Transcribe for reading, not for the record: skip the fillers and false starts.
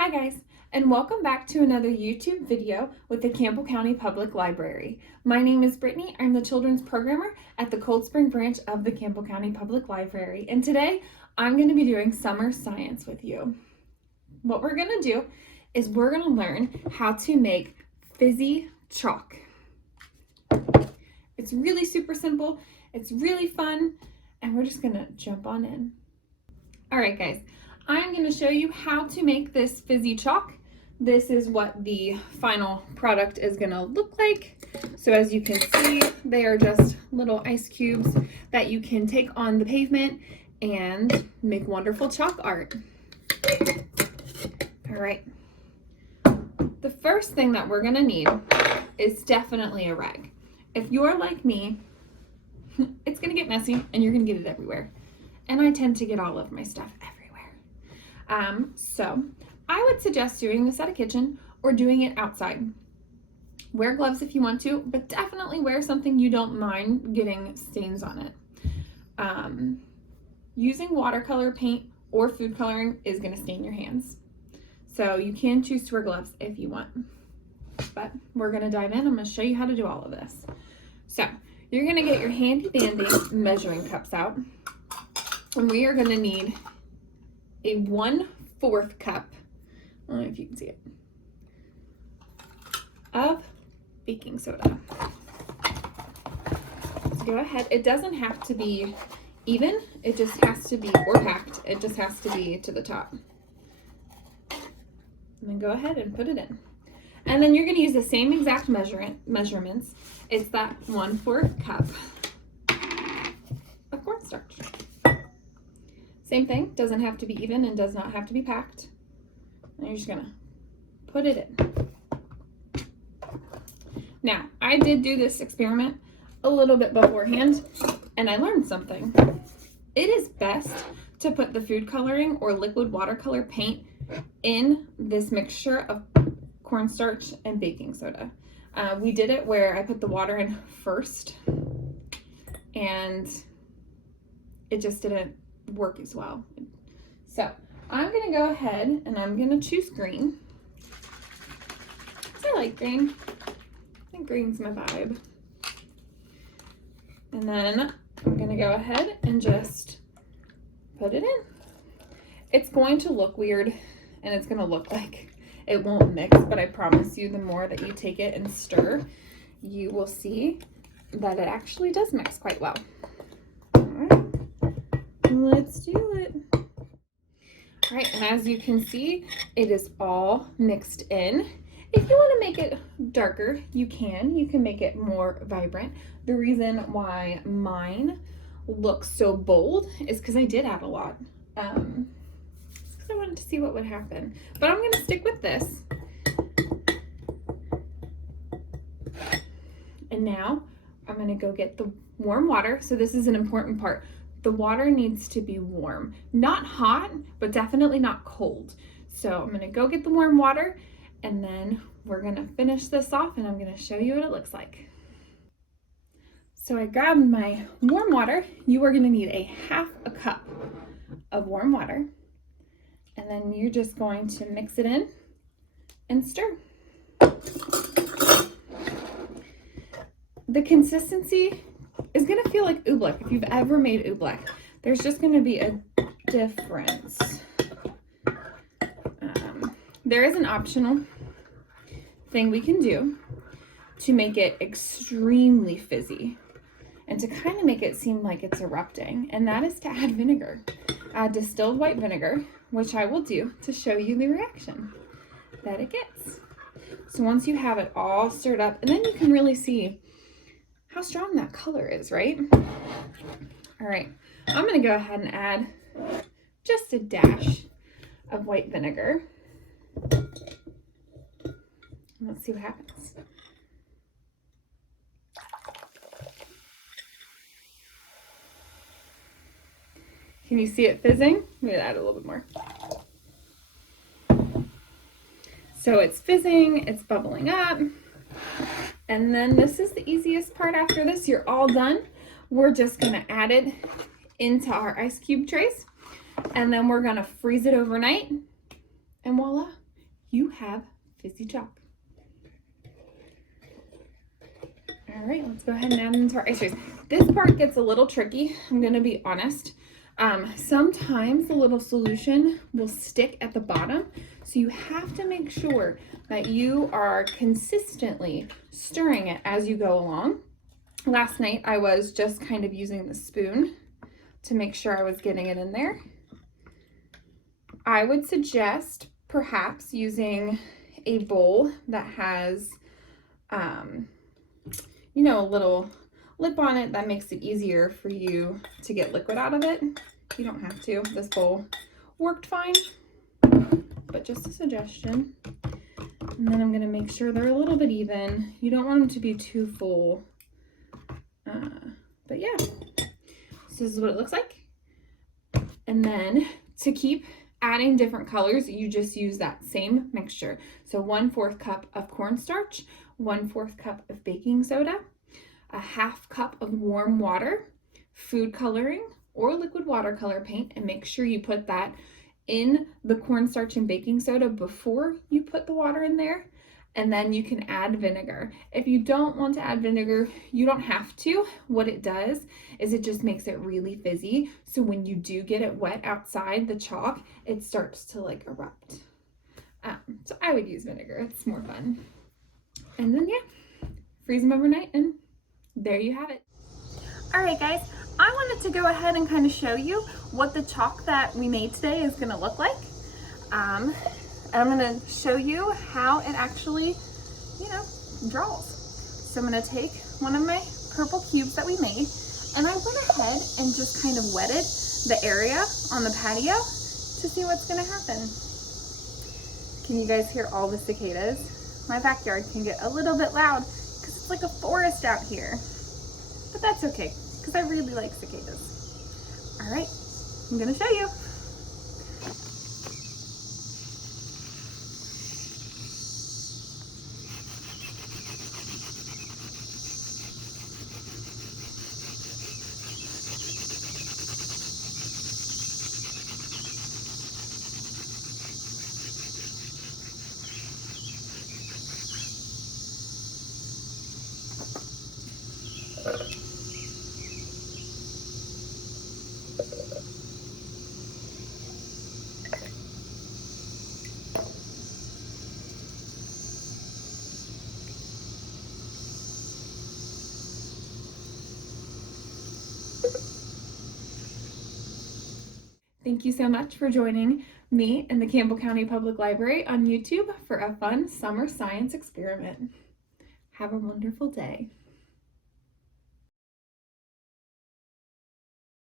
Hi guys, and welcome back to another YouTube video with the Campbell County Public Library. My name is Brittany. I'm the children's programmer at the Cold Spring branch of the Campbell County Public Library, and today I'm going to be doing summer science with you. What we're going to do is we're going to learn how to make fizzy chalk. It's really super simple, it's really fun, and we're just going to jump on in. All right guys, I'm going to show you how to make this fizzy chalk. This is what the final product is going to look like. So as you can see, they are just little ice cubes that you can take on the pavement and make wonderful chalk art. All right. The first thing that we're going to need is definitely a rag. If you're like me, it's going to get messy and you're going to get it everywhere. And I tend to get all of my stuff everywhere. So I would suggest doing this at a kitchen or doing it outside. Wear gloves if you want to, but definitely wear something you don't mind getting stains on it. Using watercolor paint or food coloring is going to stain your hands. So you can choose to wear gloves if you want. But we're going to dive in. I'm going to show you how to do all of this. So you're going to get your handy dandy measuring cups out. And we are going to need a 1/4 cup, I don't know if you can see it, of baking soda. So go ahead, it doesn't have to be even, it just has to be, or packed, it just has to be to the top. And then go ahead and put it in. And then you're going to use the same exact measurements. It's that 1/4 cup of cornstarch. Same thing, doesn't have to be even and does not have to be packed. And you're just gonna put it in. Now, I did do this experiment a little bit beforehand and I learned something. It is best to put the food coloring or liquid watercolor paint in this mixture of cornstarch and baking soda. We did it where I put the water in first and it just didn't work as well. So I'm gonna go ahead and I'm gonna choose green. I like green. I think green's my vibe. And then I'm gonna go ahead and just put it in. It's going to look weird and it's gonna look like it won't mix, but I promise you the more that you take it and stir, you will see that it actually does mix quite well. Let's do it. All right, and as you can see, it is all mixed in. If you want to make it darker, you can make it more vibrant. The reason why mine looks so bold is because I did add a lot. Because I wanted to see what would happen. But I'm going to stick with this. And now I'm going to go get the warm water. So this is an important part. The water needs to be warm, not hot, but definitely not cold. So I'm gonna go get the warm water and then we're gonna finish this off and I'm gonna show you what it looks like. So I grabbed my warm water. You are gonna need a 1/2 cup of warm water. And then you're just going to mix it in and stir. The consistency is gonna feel like oobleck. If you've ever made oobleck, there's just gonna be a difference. There is an optional thing we can do to make it extremely fizzy and to kind of make it seem like it's erupting, and that is to add vinegar. Add distilled white vinegar, which I will do to show you the reaction that it gets. So once you have it all stirred up, and then you can really see how strong that color is, right? All right, I'm gonna go ahead and add just a dash of white vinegar. Let's see what happens. Can you see it fizzing? I'm gonna add a little bit more. So it's fizzing, it's bubbling up. And then this is the easiest part. After this, you're all done. We're just gonna add it into our ice cube trays and then we're gonna freeze it overnight and voila, you have Fizzy Chalk. All right, let's go ahead and add into our ice trays. This part gets a little tricky, I'm gonna be honest. Sometimes the little solution will stick at the bottom, so you have to make sure that you are consistently stirring it as you go along. Last night I was just kind of using the spoon to make sure I was getting it in there. I would suggest perhaps using a bowl that has you know, a little lip on it that makes it easier for you to get liquid out of it. You don't have to. This bowl worked fine, but just a suggestion. And then I'm gonna make sure they're a little bit even. You don't want them to be too full. But yeah, this is what it looks like. And then to keep adding different colors, you just use that same mixture. So 1/4 cup of cornstarch, 1/4 cup of baking soda, a 1/2 cup of warm water, food coloring or liquid watercolor paint, and make sure you put that in the cornstarch and baking soda before you put the water in there. And then you can add vinegar. If you don't want to add vinegar, you don't have to. What it does is it just makes it really fizzy. So when you do get it wet outside the chalk, it starts to like erupt. So I would use vinegar, it's more fun. And then yeah, freeze them overnight and there you have it. All right guys, I wanted to go ahead and kind of show you what the chalk that we made today is gonna look like. I'm gonna show you how it actually, you know, draws. So I'm gonna take one of my purple cubes that we made, and I went ahead and just kind of wetted the area on the patio to see what's gonna happen. Can you guys hear all the cicadas? My backyard can get a little bit loud because it's like a forest out here, but that's okay because I really like cicadas. All right, I'm gonna show you. Thank you so much for joining me in the Campbell County Public Library on YouTube for a fun summer science experiment. Have a wonderful day.